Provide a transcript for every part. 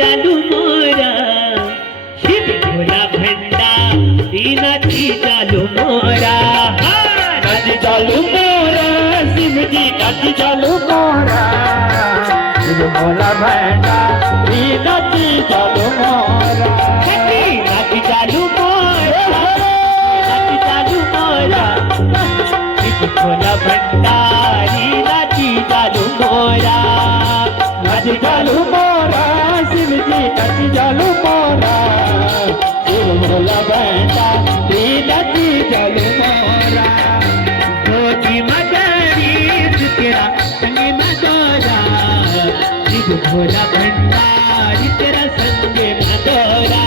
जालू मोरा शिव भोला भंडारी नाची जालू मोरा नाची जालू मोरा शिव जी नाची जालू मोरा शिव भोला भंडारी नाची जालू मोरा नाची जालू मोरा नाची जालू मोरा शिव भोला भंडारी नाची जालू मोरा नाची जालू मोरा शिव जी नाची जालू मोरा शिव भोला भंडारी नाची जालू मोरा धोती मदारी तेरा संगे मदोरा शिव भोला भंडारी तेरा संगे मदोरा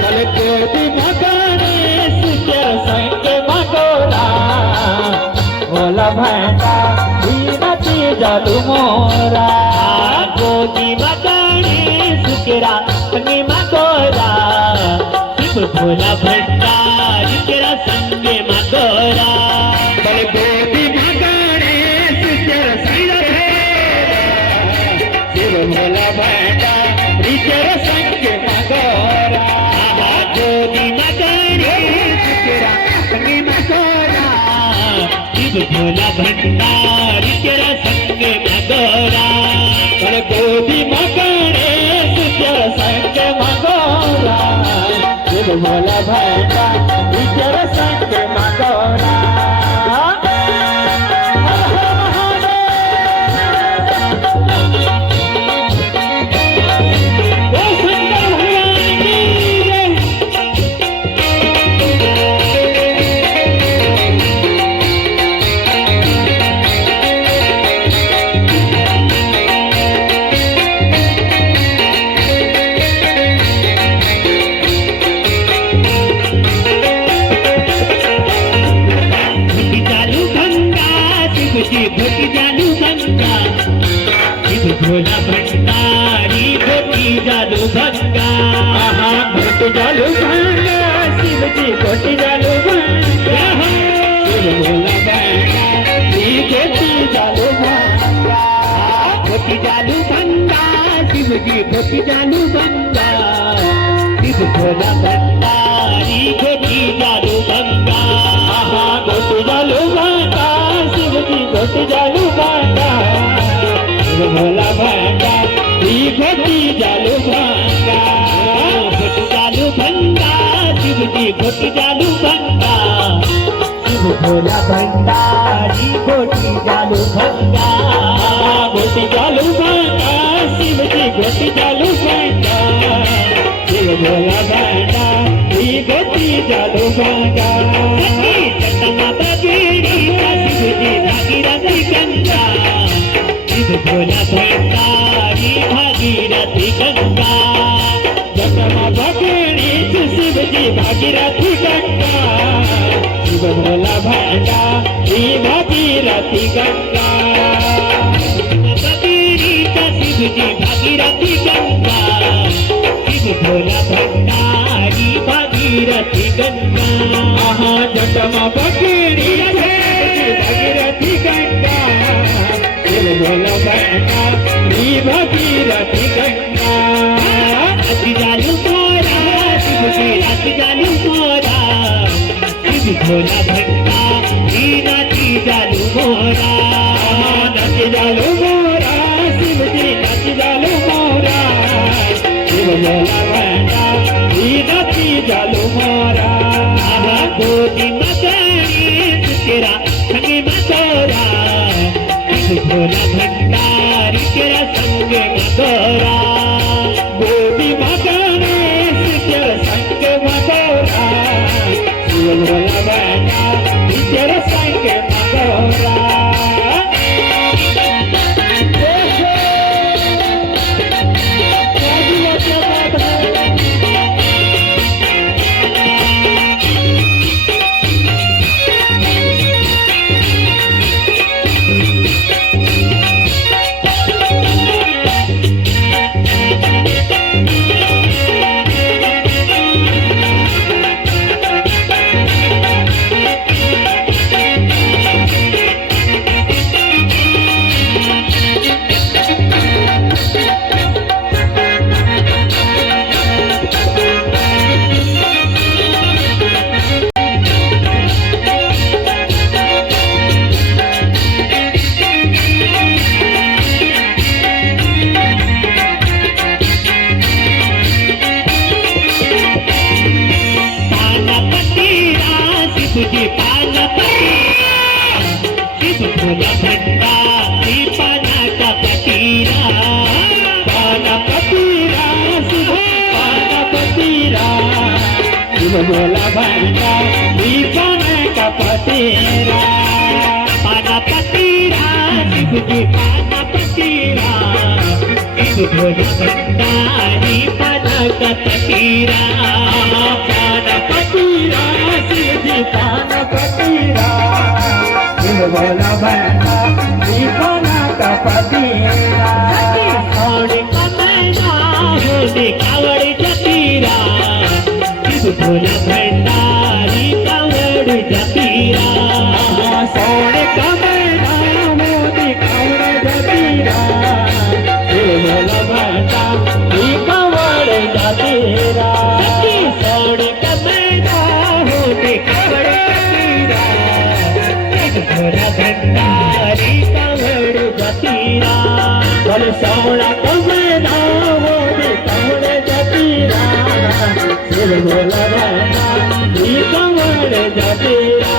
चल गोदी मगने सुके संग मगोरा भोला भंडारी नाची जालू मोरा गोदी मदारी तेरा संगे मदोरा शिव भोला भंडारी तेरा संगे मदोरा चल गोदी मगने सुके संग शिव भोला भंडारी तेरा संग मगोरा गोदी मदारी तेरा संगे मदोरा शिव भोला भंडारी तेरा संगे मदोरा चल गोदी मगने सुके संग मगोरा शिव भोला भंडारी तेरा संग मगोरा भोटी जालू गंगा शिव भोला भंडारी भोटी जालू गंगा भोट जालू गंगा शिव जी भोट जालू गंगा शिव भोला भंडारी भोटी जालू गंगा भोटी जालू गंगा शिव जी भोटी जालू गंगा शिव भोला भंडारी भोटी जालू गंगा भोट जालू गंगा शिव जी भोट जालू गंगा शिव भोला भंडारी भोटी जालू गंगा भोटी जालू गंगा शिव जी भोटी जालू गंगा शिव भोला भंडारी भोटी जालू गंगा भोट जालू गंगा शिव जी भोट जालू गंगा शिव भोला भंडारी भोटी जालू गंगा चंदना बगेड़ी शिव जी भागीरथी गंगा शिव भोला भंडारी भागीरथी गंगा जगमा भगणी शिव जी भागीरथी गंगा शिव भोला भंडारी भागीरथी गंगा बगेड़ी शिव जी भागीरथी गंगा शिव भोला भंडारी भागीरथी गंगा जगमा भगणी भागीरथी गंगा शिव भोला भंडारी भागीरथी गंगा नाची जालू मोरा शिव जी नाची जालू मोरा शिव भोला भंडारी नाची जालू मोरा नाची जालू मोरा शिव जी नाची जालू मोरा शिव भोला भंडारी नाची जालू मोरा गोदी मदारी तेरा संगे मदोरा शिव भोला भंडारी तेरा संगे मदोरा गोदी मगने तेरा संग मगोरा शिव भोला भंडारी तेरा संग मगोरा शिव बोला भंडारी का पतीरा पाना पतीरा शिवजी पाना पतीरा शिव भोला भंडारी पाना का पतीरा पान पतीरा शिवजी पान पतीरा शिव बोला भंडारी का पतीरा सोने का मैना होने कावड़ जतीरा शिव भोला भंडारी कावड़ जतीरा सोने का मैना मोदी कावड़ जतीरा शिव बोला भंडारी कावड़ जतीरा सोने का मैना होने कावड़ जतीरा शिव भोला भंडारी कावड़ जतीरा बल सोना का मैना मोदी कावड़ जतीरा शिव बोला भंडारी कावड़ जतीरा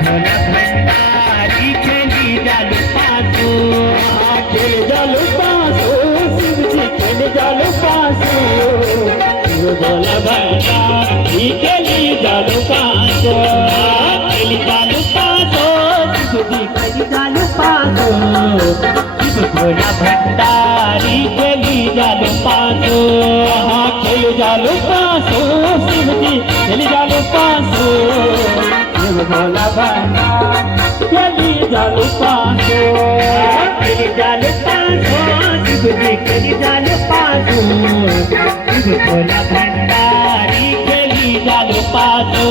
बोला भंडारी केली जालू पासो केली जालू पासो शिवजी केली जालू पासो शिव भोला भंडारी केली जालू पासो केली जालू पासो शिवजी केली जालू पासो शिव बोला भंडारी केली जालू पासो केली जालू पासो शिवजी केली जालू पासो शिव भोला भंडारी केली जालू पासो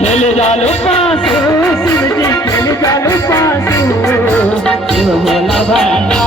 केली जालू पासो शिवजी केली जालू पासो शिव बोला भंडारी